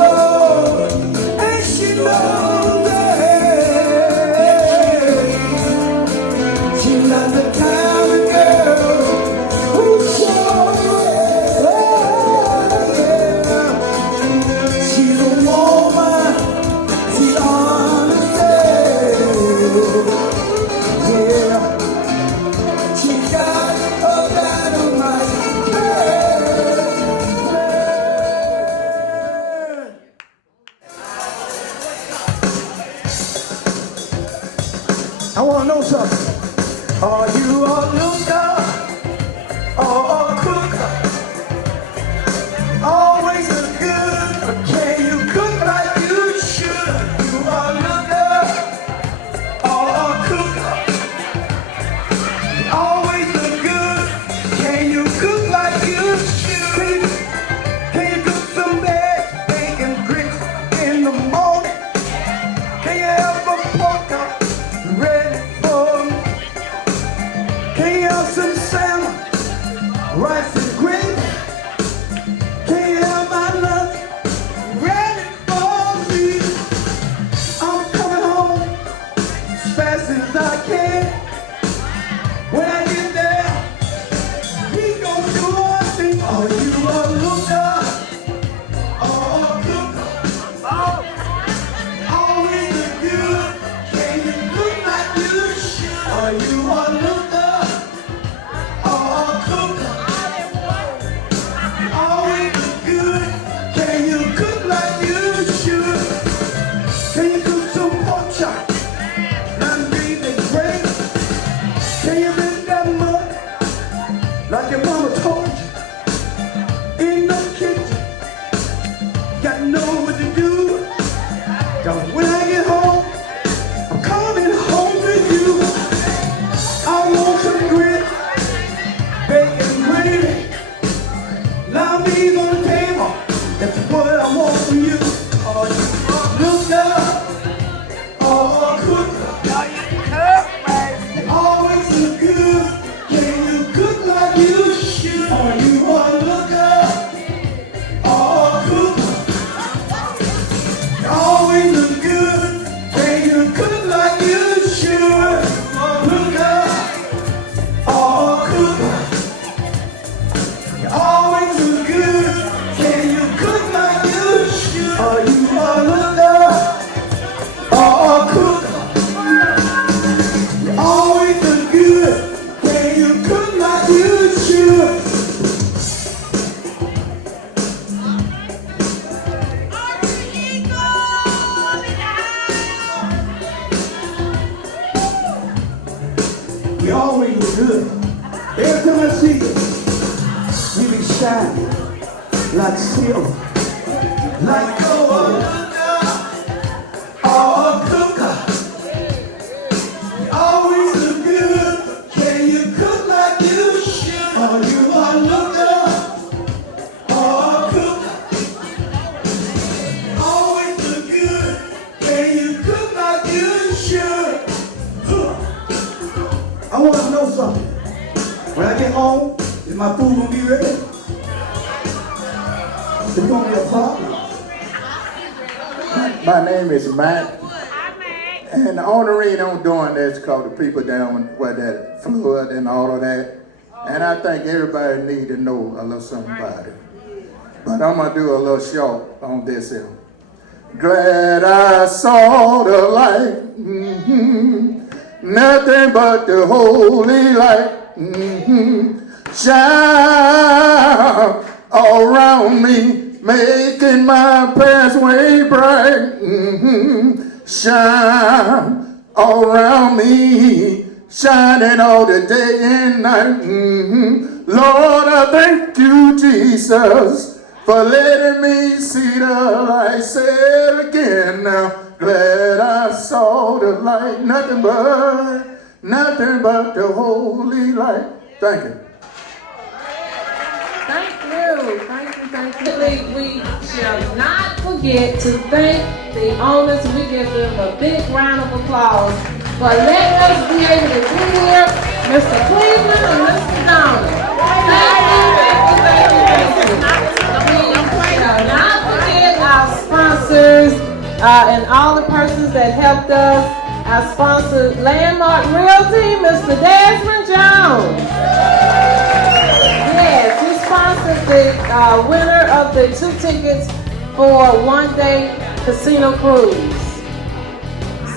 and she knows it. She's not the kind of girl who shows it. She's a woman, she yeah, she got a dynamite I want to know something. Are you a looker or a cooker? Always look good, but can you cook like you should? You are a looker or a cooker? Always look good. Can you cook like you should? Can you cook some eggs, bacon, grits in the morning? Can you have a pork chop ready for me? Can you have some was good. Every time I see you, you be shining like silver, like gold. Oh, cooker, you always look good. Can you cook like you should? Oh, you are looker. Oh, cooker, always look good. Can you cook like you should? I want to know something. When I get home, is my food gonna be ready? It's gonna be a problem. My name is Matt, and the only reason I'm doing this is because the people down where that flood and all of that, and I think everybody need to know a little something about it. But I'm gonna do a little short on this here. Glad I saw the light, nothing but the holy light, shine all around me, making my pathway bright. Shine all around me, shining all the day and night. Lord, I thank you, Jesus, for letting me see the light. Say it again now. Glad I saw the light, nothing but the holy light. Thank you. Thank you. We shall not forget to thank the owners. We give them a big round of applause for letting us be able to be here, Mr. Cleveland and Mr. Donald. Thank you. We shall not forget our sponsors and all the persons that helped us. Our sponsor, Landmark Realty, Mr. Desmond Jones. Yes, he sponsored the winner of the 2 tickets for a one-day casino cruise.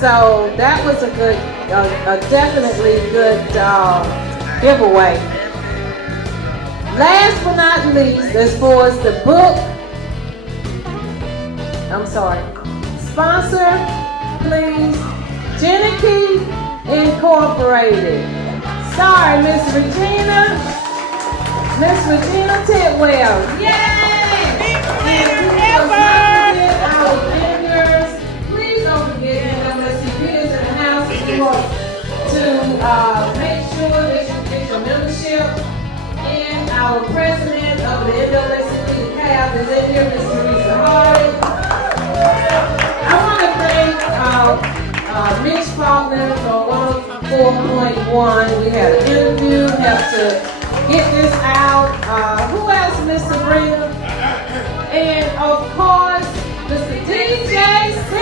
So that was a good, definitely good giveaway. Last but not least, as far as the book, sponsor, please, Jenny Keith Incorporated. Sorry, Miss Regina Tidwell. Yay! Our vendors, please don't forget NAACP is in the house to make sure that you get your membership. And our president of the NAACP, the CAB, is in here, Ms. Teresa Hardy. I want to thank Mitch Faulkner from 104.1. We had an interview, helped to get this out. Who else, Miss Sabrina? And of course, Mr. DJ C.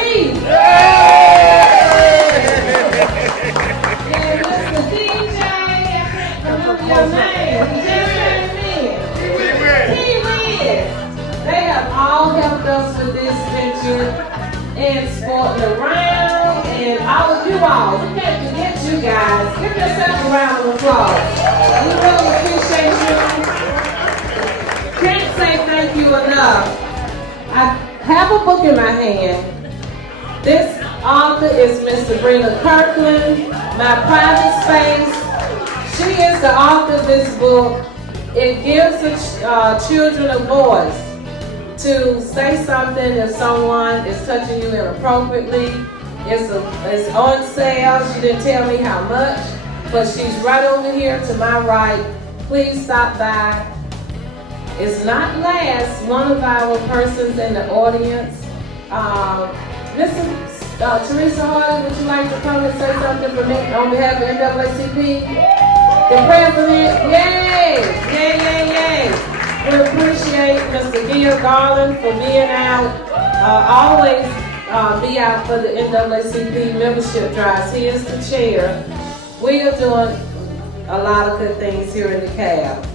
And Mr. DJ, I can't remember your name. He just came in. He wins. They have all helped us with this venture and sporting around, and all of you all. We can't forget you guys. Give yourself a round of applause. We really appreciate you. Can't say thank you enough. I have a book in my hand. This author is Miss Sabrina Kirkland, My Private Space. She is the author of this book. It gives the children a voice to say something if someone is touching you inappropriately. It's on sale. She didn't tell me how much, but she's right over here to my right. Please stop by. It's not last. One of our persons in the audience, Mrs. Teresa Hardy, would you like to come and say something for me on behalf of NAACP? The president, yay! We appreciate Mr. Gil Garland for being out, always be out for the NAACP membership drives. He is the chair. We are doing a lot of good things here in the CAB.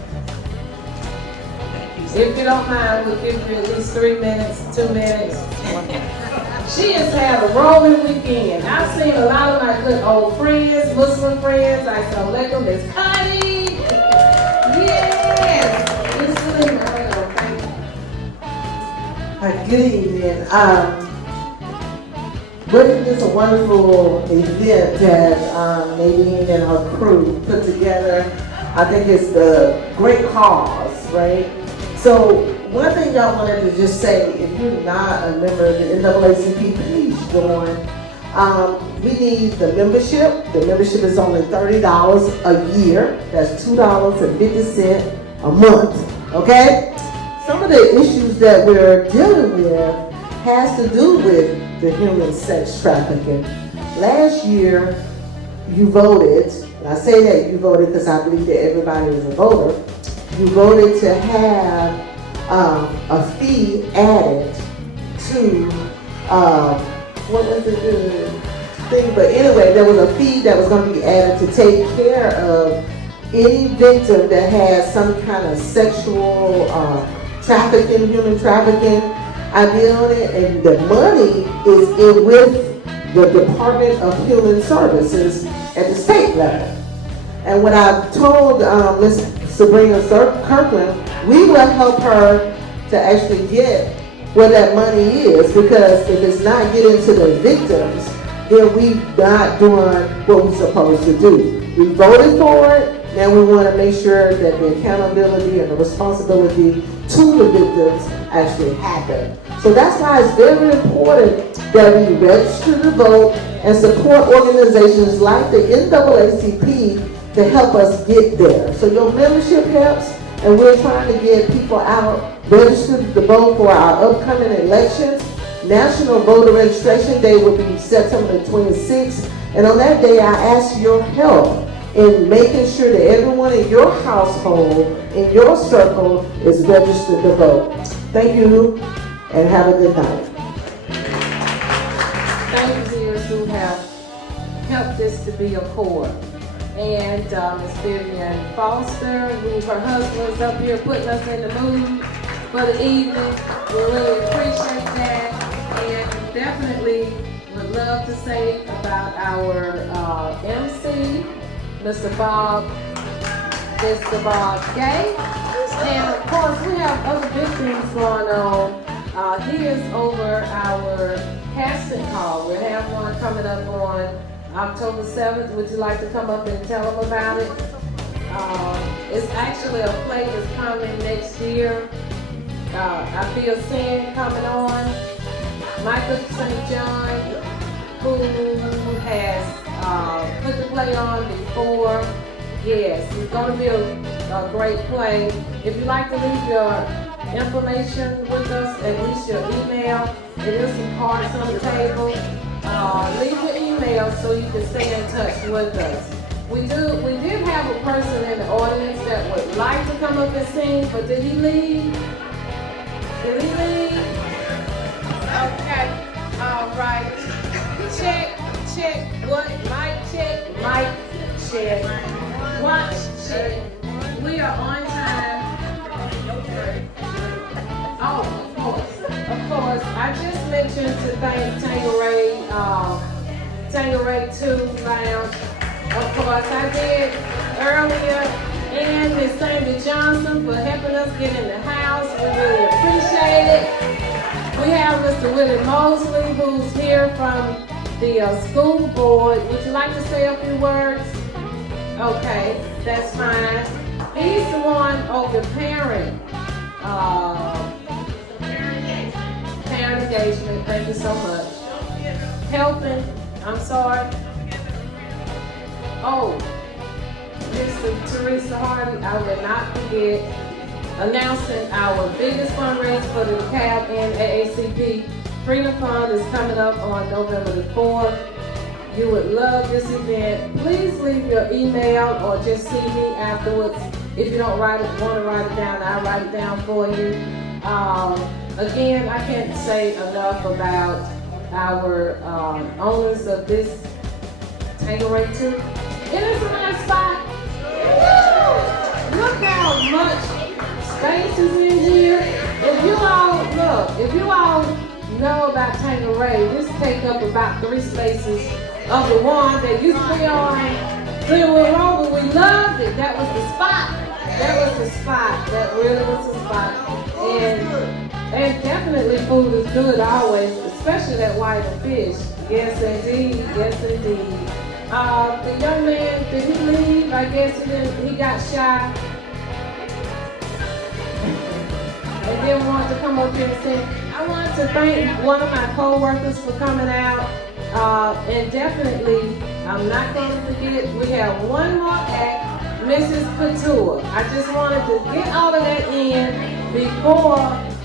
If you don't mind, we'll give you at least 3 minutes, 2 minutes. She has had a rolling weekend. I've seen a lot of my good old friends, Muslim friends. Assalamu alaikum, Miss Connie. Yes. Good evening. But it is a wonderful event that Nadine and her crew put together. I think it's the great cause, right? So one thing y'all wanted to just say, if you're not a member of the NAACP, please join. We need the membership. The membership is only $30 a year. That's $2.50 a month, okay? Some of the issues that we're dealing with has to do with the human sex trafficking. Last year, you voted, and I say that you voted because I believe that everybody is a voter, you voted to have a fee added to, what was it, the thing? But anyway, there was a fee that was going to be added to take care of any victim that has some kind of sexual trafficking, human trafficking idea on it, and the money is in with the Department of Human Services at the state level. And what I've told Ms. Sabrina Kirkland, we will help her to actually get where that money is, because if it's not getting to the victims, then we're not doing what we're supposed to do. We voted for it, now we want to make sure that the accountability and the responsibility to the victims actually happen. So that's why it's very important that we register to vote and support organizations like the NAACP to help us get there. So your membership helps, and we're trying to get people out registered to vote for our upcoming elections. National Voter Registration Day will be September 26th, and on that day I ask your help in making sure that everyone in your household, in your circle, is registered to vote. Thank you, and have a good night. Thank you who have helped this to be a core. And Ms. Vivian Foster, who her husband's up here putting us in the mood for the evening. We really appreciate that, and definitely would love to say about our MC, Mr. Bob Gay. And of course, we have other big things going on. He is over our casting call. We have one coming up on October 7th. Would you like to come up and tell them about it? It's actually a play that's coming next year. I Feel Sin coming on. Michael St. John, who has put the play on before. Yes, it's going to be a great play. If you'd like to leave your information with us, at least your email, there is some cards on the table. Leave your email so you can stay in touch with us. We did have a person in the audience that would like to come up and sing, but did he leave? Did he leave? Okay, all right. Check, what? Mic check. Watch, check. We are on time. Oh, of course. I just mentioned to thank Tangeray 2 Lounge. Of course, I did earlier. And Ms. Sandy Johnson for helping us get in the house. We really appreciate it. We have Mr. Willie Mosley, who's here from the school board. Would you like to say a few words? Okay, that's fine. He's the one over parent engagement. Thank you so much. Helping. I'm sorry. Oh, Mr. Teresa Hardy, I will not forget announcing our biggest fundraiser for the DeKalb NAACP Freedom Fund is coming up on November the 4th. You would love this event. Please leave your email or just see me afterwards. If you don't want to write it down, I'll write it down for you. Again, I can't say enough about our owners of this Tangeray 2. It is a nice spot. Look how much space is in here. If you all know about Tangeray, this takes up about 3 spaces of the one that used to be on Glenwood Road, but we loved it. That was the spot. That really was the spot. And definitely food is good always, especially that white fish. Yes, indeed. Yes, indeed. The young man, did he leave? I guess he got shy. And didn't want to come up here and sing. I want to thank one of my co-workers for coming out. And definitely, I'm not going to forget, we have one more act, Mrs. Couture. I just wanted to get all of that in before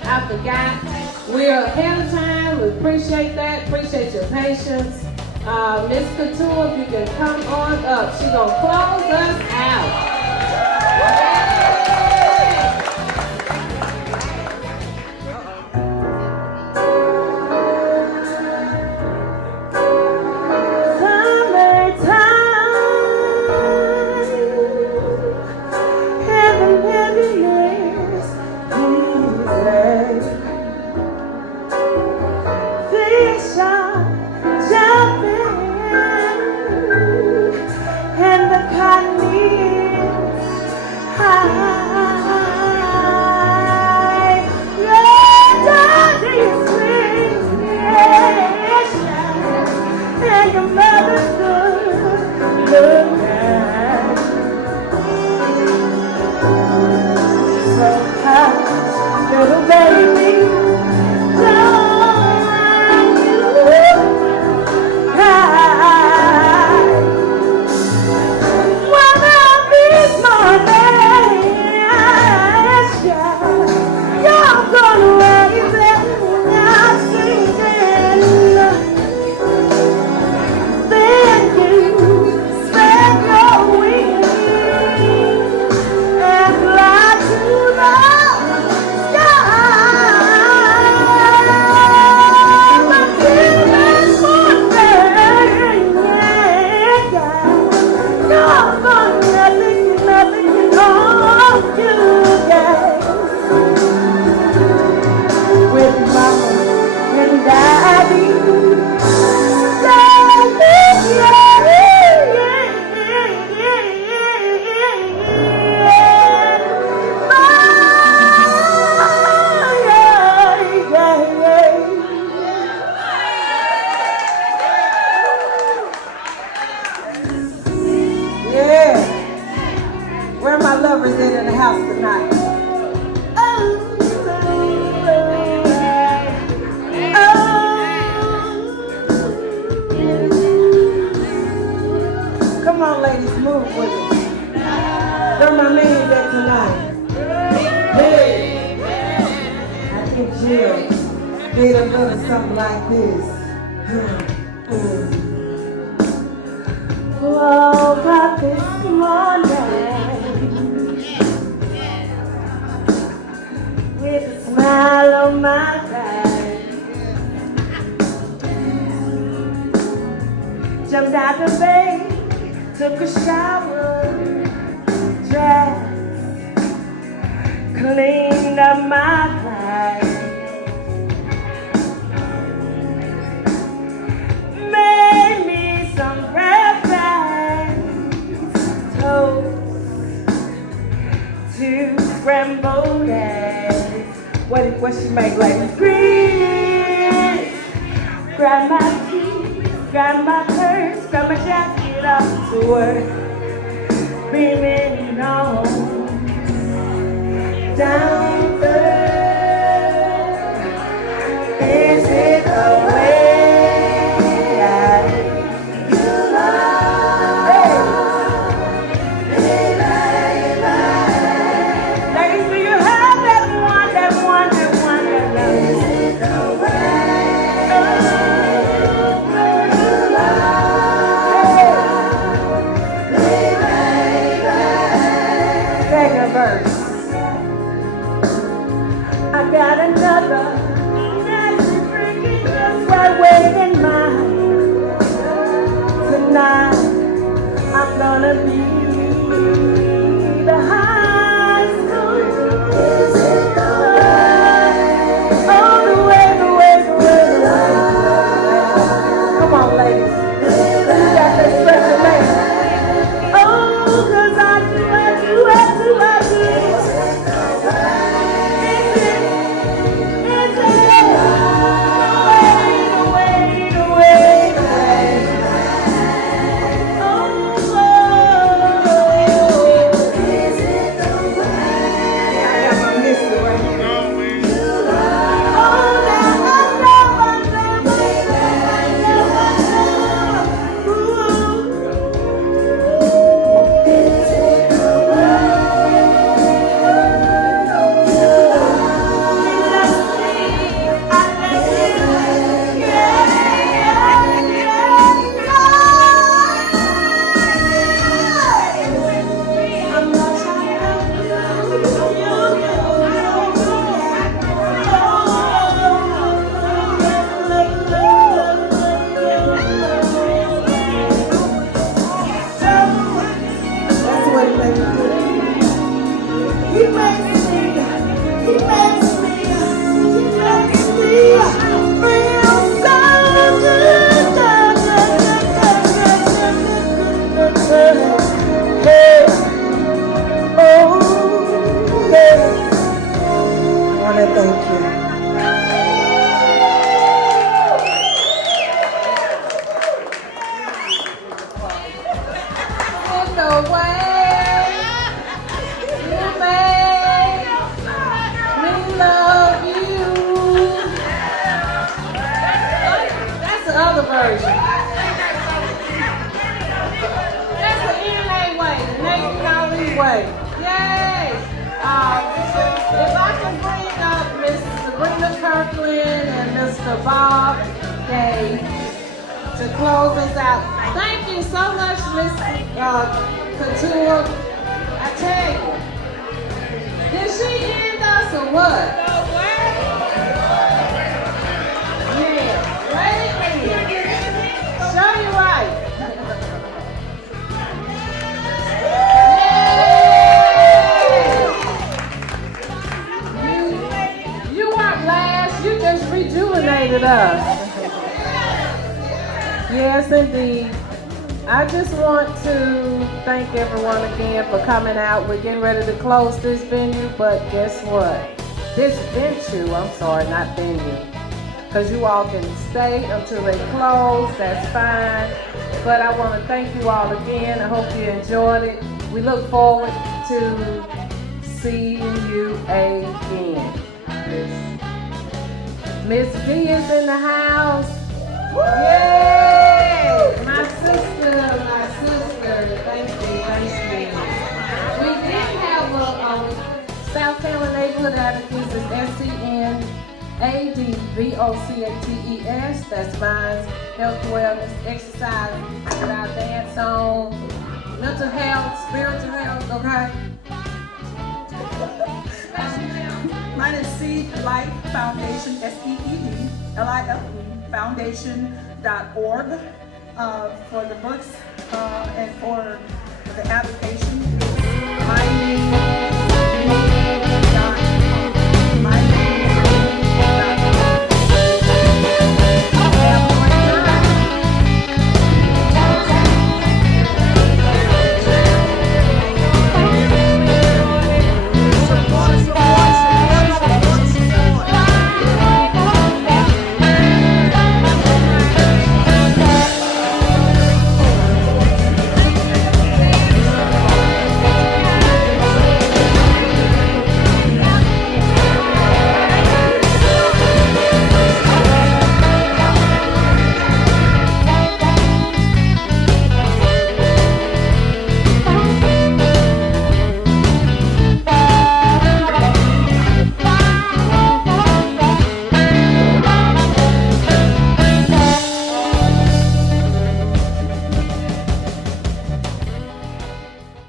I forgot. We're ahead of time. We appreciate that. Appreciate your patience. Miss Couture, if you can come on up. She's going to close us out. Jumped out the bed, took a shower, dressed, cleaned up my place, made me some breakfast, toast, 2 scrambled eggs. What she make, ladies? Green, grab my keys, grab my purse, grab my jacket off to work, beaming on down there. Is it the way you love? Hey. Ladies, do you have that one that loves you? Is it the way? Mr. Bob Gay to close us out. Thank you so much, Miss Couture. I tell you, did she end us or what? Yeah, right here. Show you right. You weren't last, you just rejuvenated us. Yes, indeed. I just want to thank everyone again for coming out. We're getting ready to close this venue, but guess what? This venue, I'm sorry, not venue. Because you all can stay until they close, that's fine. But I want to thank you all again. I hope you enjoyed it. We look forward to seeing you again. Miss D is in the house. Yay! My sister. Thank you. We did have a South Carolina Neighborhood Advocates, it's SCNADVOCATES. That's Minds, Health, Wellness, Exercise, with our dance on, mental health, spiritual health, okay? Mine is Seed Life Foundation, SEED, LIFE Foundation.org for the books and for the application.